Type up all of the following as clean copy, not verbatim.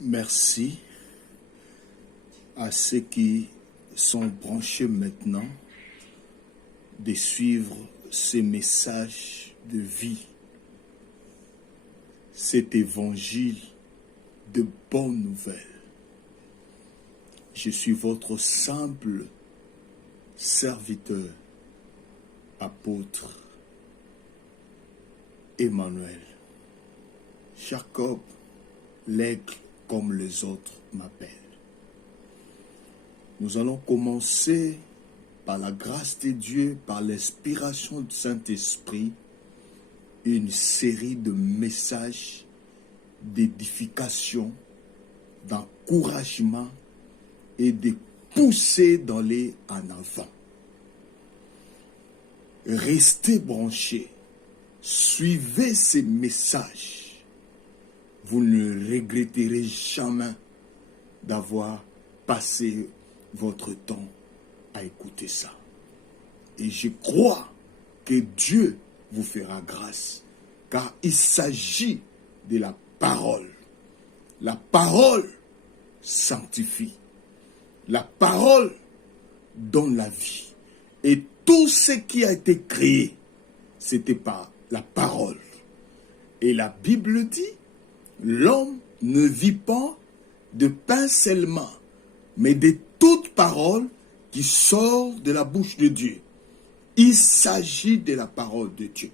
Merci à ceux qui sont branchés maintenant de suivre ces messages de vie, cet évangile de bonnes nouvelles. Je suis votre simple serviteur, apôtre Emmanuel. Jacob, l'aigle comme les autres m'appellent. Nous allons commencer par la grâce de Dieu, par l'inspiration du Saint-Esprit, une série de messages d'édification, d'encouragement et de pousser d'aller en avant. Restez branchés, suivez ces messages. Vous ne regretterez jamais d'avoir passé votre temps à écouter ça. Et je crois que Dieu vous fera grâce, car il s'agit de la parole. La parole sanctifie. La parole donne la vie. Et tout ce qui a été créé, c'était par la parole. Et la Bible dit, l'homme ne vit pas de pain seulement, mais de toute parole qui sort de la bouche de Dieu. Il s'agit de la parole de Dieu.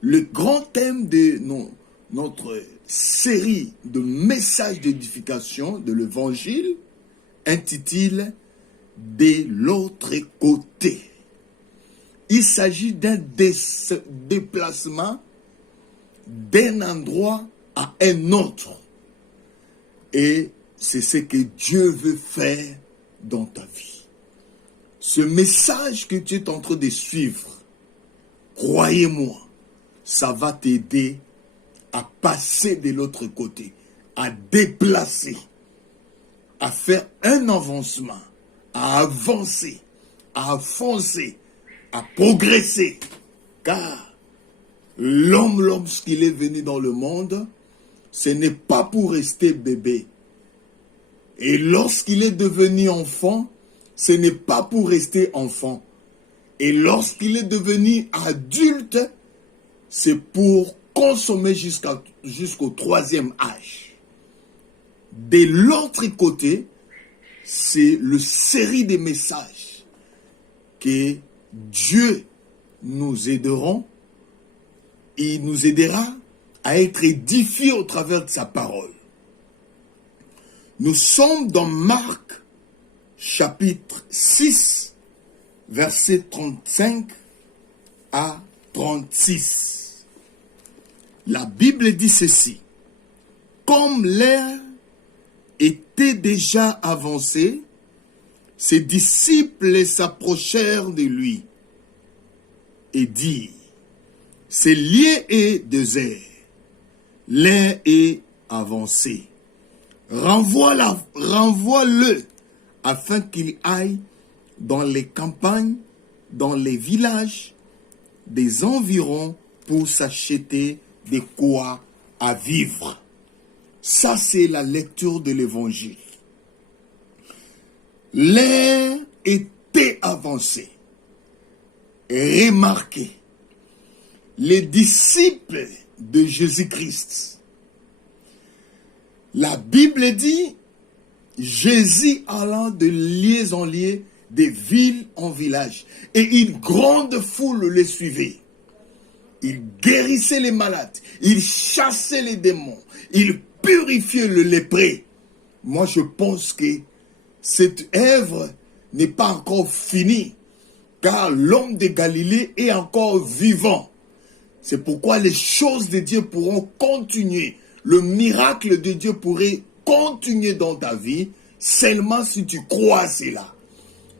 Le grand thème de notre série de messages d'édification de l'Évangile intitule « De l'autre côté ». Il s'agit d'un déplacement d'un endroit à un autre. Et c'est ce que Dieu veut faire dans ta vie. Ce message que tu es en train de suivre, croyez-moi, ça va t'aider à passer de l'autre côté, à déplacer, à faire un avancement, à avancer, à foncer, à progresser. Car l'homme, lorsqu'il est venu dans le monde, ce n'est pas pour rester bébé. Et lorsqu'il est devenu enfant, ce n'est pas pour rester enfant. Et lorsqu'il est devenu adulte, c'est pour consommer jusqu'au troisième âge. De l'autre côté, c'est le série des messages que Dieu nous aidera. Il nous aidera à être édifiés au travers de sa parole. Nous sommes dans Marc, chapitre 6, versets 35 à 36. La Bible dit ceci. Comme l'heure était déjà avancée, ses disciples s'approchèrent de lui et dirent, ce lieu est désert, l'heure est avancée. Renvoie-le afin qu'il aille dans les campagnes, dans les villages des environs pour s'acheter de quoi à vivre. Ça, c'est la lecture de l'Évangile. L'heure était avancée. Remarquez, les disciples de Jésus-Christ, la Bible dit, Jésus allant de lieu en lieu, de ville en village, et une grande foule les suivait. Il guérissait les malades, il chassait les démons, il purifiait le lépreux. Moi, je pense que cette œuvre n'est pas encore finie, car l'homme de Galilée est encore vivant. C'est pourquoi les choses de Dieu pourront continuer. Le miracle de Dieu pourrait continuer dans ta vie seulement si tu crois à cela.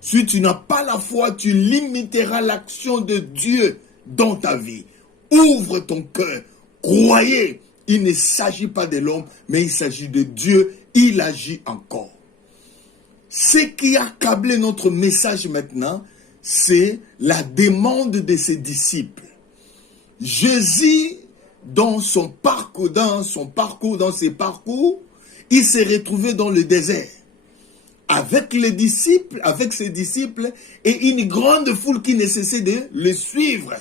Si tu n'as pas la foi, tu limiteras l'action de Dieu dans ta vie. Ouvre ton cœur. Croyez, il ne s'agit pas de l'homme, mais il s'agit de Dieu. Il agit encore. Ce qui a câblé notre message maintenant, c'est la demande de ses disciples. Jésus, dans ses parcours, il s'est retrouvé dans le désert avec les disciples, avec ses disciples et une grande foule qui ne cessait de le suivre.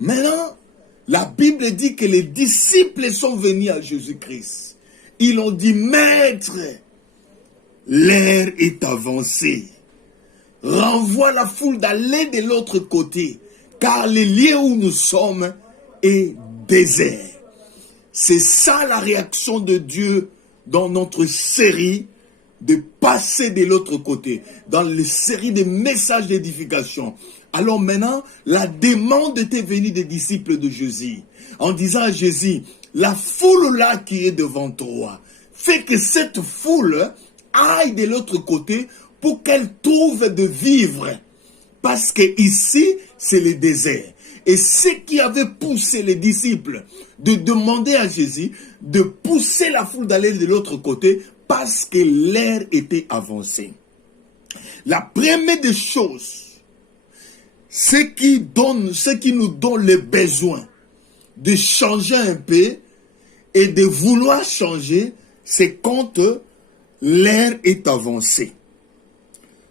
Maintenant, la Bible dit que les disciples sont venus à Jésus-Christ. Ils ont dit, Maître, l'heure est avancée. Renvoie la foule d'aller de l'autre côté, car le lieu où nous sommes est désert. C'est ça la réaction de Dieu dans notre série de passer de l'autre côté, dans la série de messages d'édification. Alors maintenant, la demande était venue des disciples de Jésus, en disant à Jésus, la foule là qui est devant toi, fait que cette foule aille de l'autre côté pour qu'elle trouve de vivre. Parce que ici, c'est le désert. Et ce qui avait poussé les disciples de demander à Jésus de pousser la foule d'aller de l'autre côté, parce que l'heure était avancée. La première des choses, ce qui nous donne le besoin de changer un peu et de vouloir changer, c'est quand l'heure est avancée.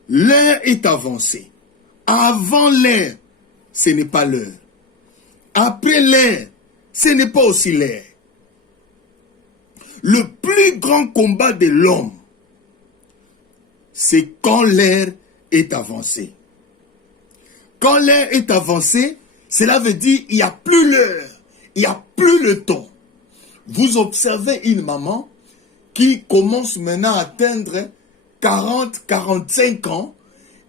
L'heure est avancée. Avant l'heure, ce n'est pas l'heure. Après l'heure, ce n'est pas aussi l'heure. Le plus grand combat de l'homme, c'est quand l'heure est avancée. Quand l'heure est avancée, cela veut dire qu'il n'y a plus l'heure, il n'y a plus le temps. Vous observez une maman qui commence maintenant à atteindre 40, 45 ans.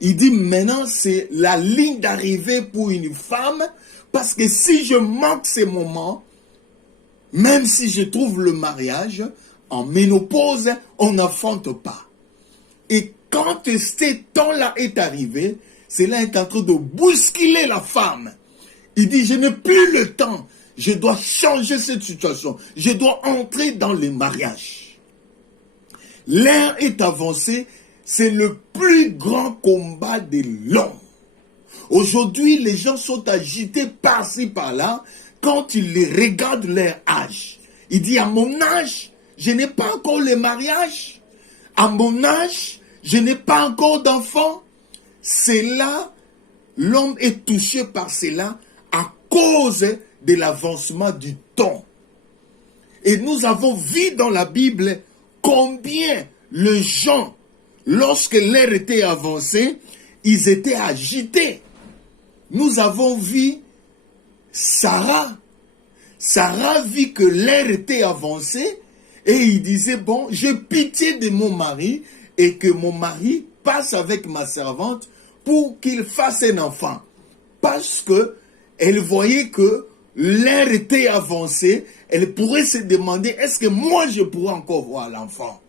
Il dit maintenant c'est la ligne d'arrivée pour une femme, parce que si je manque ces moments, même si je trouve le mariage, en ménopause, on n'enfante pas. Et quand ce temps-là est arrivé, cela est en train de bousculer la femme. Il dit, je n'ai plus le temps. Je dois changer cette situation. Je dois entrer dans le mariage. L'heure est avancée. C'est le plus grand combat de l'homme. Aujourd'hui, les gens sont agités par-ci, par-là, quand ils les regardent leur âge. Il dit, à mon âge, je n'ai pas encore le mariage. À mon âge, je n'ai pas encore d'enfant. C'est là, l'homme est touché par cela à cause de l'avancement du temps. Et nous avons vu dans la Bible combien les gens, lorsque l'heure était avancée, ils étaient agités. Nous avons vu Sarah. Sarah vit que l'heure était avancée et il disait, bon, j'ai pitié de mon mari et que mon mari passe avec ma servante pour qu'il fasse un enfant. Parce que elle voyait que l'heure était avancée, elle pourrait se demander, est-ce que moi je pourrais encore voir l'enfant?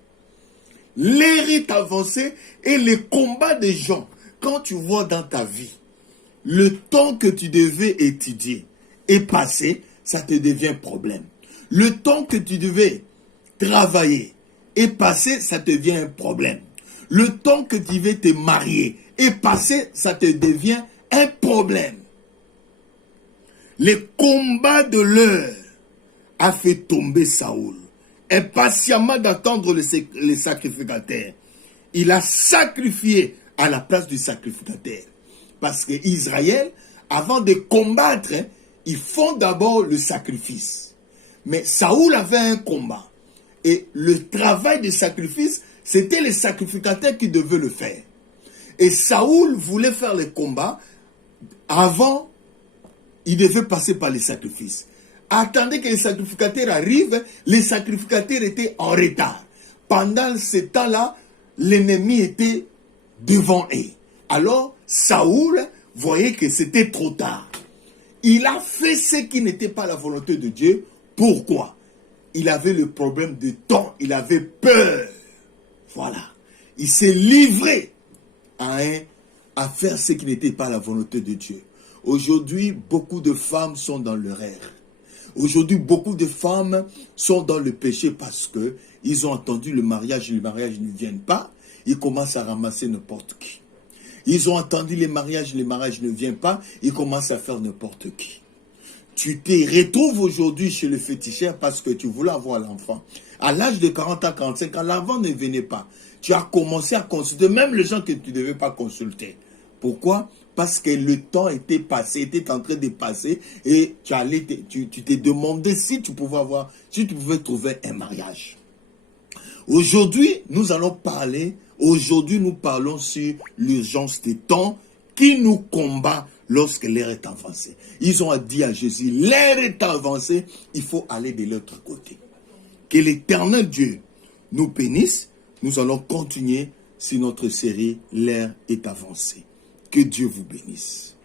L'heure est avancée et le combat des gens, quand tu vois dans ta vie, le temps que tu devais étudier est passé, ça te devient problème. Le temps que tu devais travailler est passé, ça te devient un problème. Le temps que tu devais te marier est passé, ça te devient un problème. Le combat de l'heure a fait tomber Saoul. Impatiemment d'attendre les sacrificateurs, il a sacrifié à la place du sacrificateur. Parce que Israël, avant de combattre, ils font d'abord le sacrifice. Mais Saoul avait un combat. Et le travail de sacrifice, c'était les sacrificateurs qui devaient le faire. Et Saoul voulait faire le combat. Avant, il devait passer par les sacrifices. Attendez que les sacrificateurs arrivent, les sacrificateurs étaient en retard. Pendant ce temps-là, l'ennemi était devant eux. Alors, Saoul voyait que c'était trop tard. Il a fait ce qui n'était pas la volonté de Dieu. Pourquoi? Il avait le problème de temps, il avait peur. Voilà. Il s'est livré à faire ce qui n'était pas la volonté de Dieu. Aujourd'hui, beaucoup de femmes sont dans leur erreur. Aujourd'hui, beaucoup de femmes sont dans le péché parce que ils ont entendu le mariage ne vient pas. Ils commencent à ramasser n'importe qui. Ils ont entendu les mariages ne viennent pas. Ils commencent à faire n'importe qui. tu te retrouves aujourd'hui chez le féticheur parce que tu voulais avoir l'enfant. À l'âge de 40 ans, 45 ans, l'enfant ne venait pas. Tu as commencé à consulter, même les gens que tu ne devais pas consulter. Pourquoi? Parce que le temps était passé, était en train de passer et tu t'es demandé si tu pouvais trouver un mariage. Aujourd'hui, nous allons parler, nous parlons sur l'urgence des temps qui nous combat lorsque l'heure est avancée. Ils ont dit à Jésus, l'heure est avancée, il faut aller de l'autre côté. Que l'Éternel Dieu nous bénisse. Nous allons continuer sur notre série, l'heure est avancée. Que Dieu vous bénisse.